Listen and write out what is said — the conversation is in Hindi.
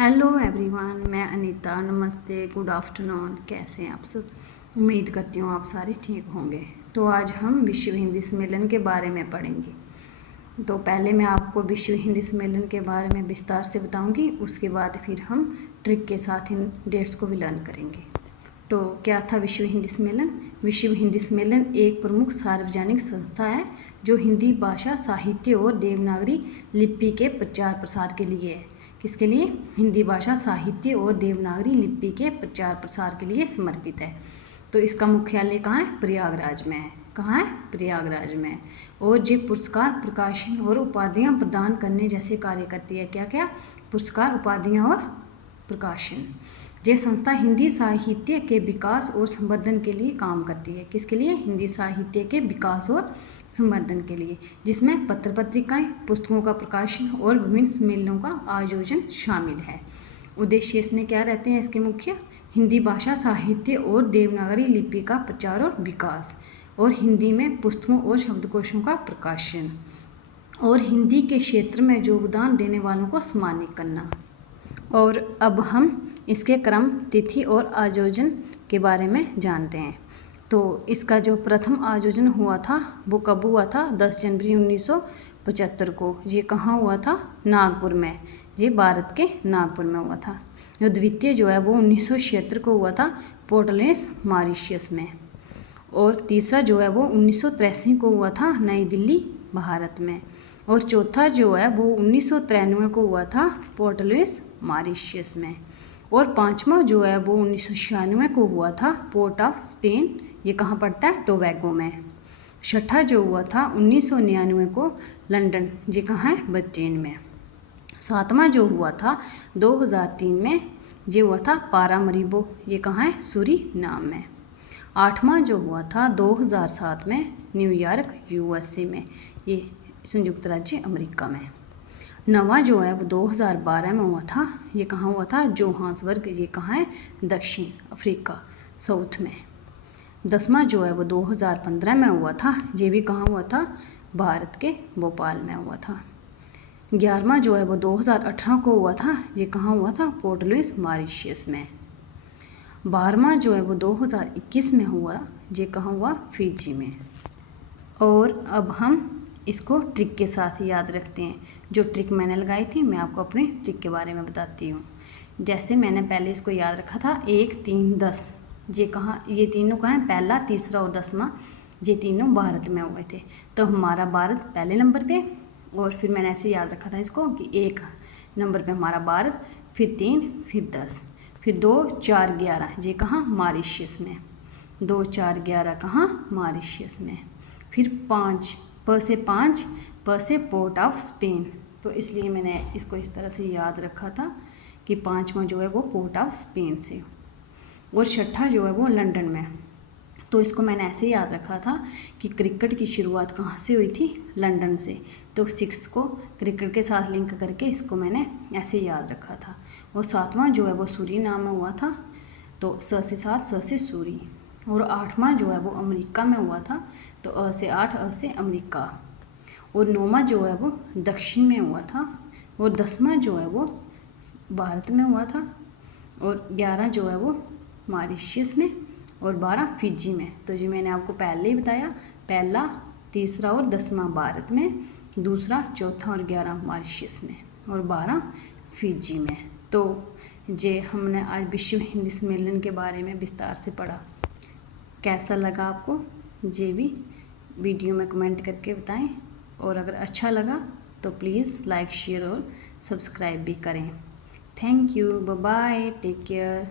हेलो एवरीवन, मैं अनीता। नमस्ते, गुड आफ्टरनून। कैसे हैं आप सब? उम्मीद करती हूँ आप सारे ठीक होंगे। तो आज हम विश्व हिंदी सम्मेलन के बारे में पढ़ेंगे। तो पहले मैं आपको विश्व हिंदी सम्मेलन के बारे में विस्तार से बताऊंगी, उसके बाद फिर हम ट्रिक के साथ इन डेट्स को भी लर्न करेंगे। तो क्या था विश्व हिंदी सम्मेलन? विश्व हिंदी सम्मेलन एक प्रमुख सार्वजनिक संस्था है जो हिंदी भाषा, साहित्य और देवनागरी लिपि के प्रचार प्रसार के लिए है। किसके लिए? हिंदी भाषा, साहित्य और देवनागरी लिपि के प्रचार प्रसार के लिए समर्पित है। तो इसका मुख्यालय कहाँ है? प्रयागराज में है। कहाँ है? प्रयागराज में है। और ये पुरस्कार, प्रकाशन और उपाधियाँ प्रदान करने जैसे कार्य करती है। क्या क्या? पुरस्कार, उपाधियाँ और प्रकाशन। ये संस्था हिंदी साहित्य के विकास और संवर्धन के लिए काम करती है। किसके लिए? हिंदी साहित्य के विकास और संवर्धन के लिए, जिसमें पत्र पत्रिकाएं, पुस्तकों का प्रकाशन और विभिन्न सम्मेलनों का आयोजन शामिल है। उद्देश्य इसमें क्या रहते हैं इसके मुख्य? हिंदी भाषा, साहित्य और देवनागरी लिपि का प्रचार और विकास, और हिंदी में पुस्तकों और शब्दकोशों का प्रकाशन, और हिंदी के क्षेत्र में योगदान देने वालों को सम्मानित करना। और अब हम इसके क्रम, तिथि और आयोजन के बारे में जानते हैं। तो इसका जो प्रथम आयोजन हुआ था वो कब हुआ था? 10 जनवरी 1975 को। ये कहाँ हुआ था? नागपुर में। ये भारत के नागपुर में हुआ था। जो द्वितीय जो है वो 1976 को हुआ था पोर्ट लुइस, मॉरिशस में। और तीसरा जो है वो 1983 को हुआ था नई दिल्ली, भारत में। और चौथा जो है वो 1993 को हुआ था पोर्ट लुइस, मॉरिशस में। और पांचवा जो है वो 1996 को हुआ था पोर्ट ऑफ स्पेन। ये कहाँ पड़ता है? टोबैगो में। छठा जो हुआ था 1999 को लंदन। ये कहाँ है? ब्रिटेन में। सातवां जो हुआ था 2003 में, ये हुआ था पारामरीबो। ये कहाँ है? सूरीनाम में। आठवां जो हुआ था 2007 में न्यूयॉर्क, यूएसए में। ये संयुक्त राज्य अमेरिका में। नवा जो है वो 2012 में हुआ था। ये कहाँ हुआ था? जोहान्सबर्ग। ये कहाँ है? दक्षिण अफ्रीका, साउथ में। 10वां जो है वो 2015 में हुआ था। ये भी कहाँ हुआ था? भारत के भोपाल में हुआ था। 11वां जो है वो 2018 को हुआ था। ये कहाँ हुआ था? पोर्ट लुइस, मॉरिशस में। 12वां जो है वो 2021 में हुआ। ये कहाँ हुआ? फिजी में। और अब हम इसको ट्रिक के साथ याद रखते हैं। जो ट्रिक मैंने लगाई थी, मैं आपको अपने ट्रिक के बारे में बताती हूँ। जैसे मैंने पहले इसको याद रखा था 1, 3, 10। ये कहाँ? ये तीनों कहाँ हैं? पहला, तीसरा और 10वां। ये तीनों भारत में हुए थे। तो हमारा भारत पहले नंबर पे। और फिर मैंने ऐसे याद रखा था इसको कि 1 नंबर पे हमारा भारत, फिर 3, फिर 10, फिर 2, 4, 11। ये कहाँ? मॉरिशस में। 2, 4, 11 कहाँ? मॉरिशस में। फिर 5, प से 5, प से पोर्ट ऑफ स्पेन। तो इसलिए मैंने इसको इस तरह से याद रखा था कि 5वां जो है वो पोर्ट ऑफ स्पेन से। और छठा जो है वो लंदन में। तो इसको मैंने ऐसे याद रखा था कि क्रिकेट की शुरुआत कहाँ से हुई थी? लंदन से। तो 6 को क्रिकेट के साथ लिंक करके इसको मैंने ऐसे याद रखा था। और 7वां जो है वो सूरीनाम में हुआ था। तो स से 7, स से सूरी। और 8वां जो है वो अमेरिका में हुआ था। तो अ से 8, अ से अमेरिका। और 9वां जो है वो दक्षिण में हुआ था। और 10वां जो है वो भारत में हुआ था। और 11 जो है वो मॉरिशस में। और 12 फिजी में। तो जो मैंने आपको पहले ही बताया, पहला, तीसरा और 10वां भारत में, दूसरा, चौथा और 11 मॉरिशस में, और 12 फिजी में। तो ये हमने आज विश्व हिंदी सम्मेलन के बारे में विस्तार से पढ़ा। कैसा लगा आपको? ये भी वीडियो में कमेंट करके बताएं। और अगर अच्छा लगा तो प्लीज़ लाइक, शेयर और सब्सक्राइब भी करें। Thank you, bye bye, take care.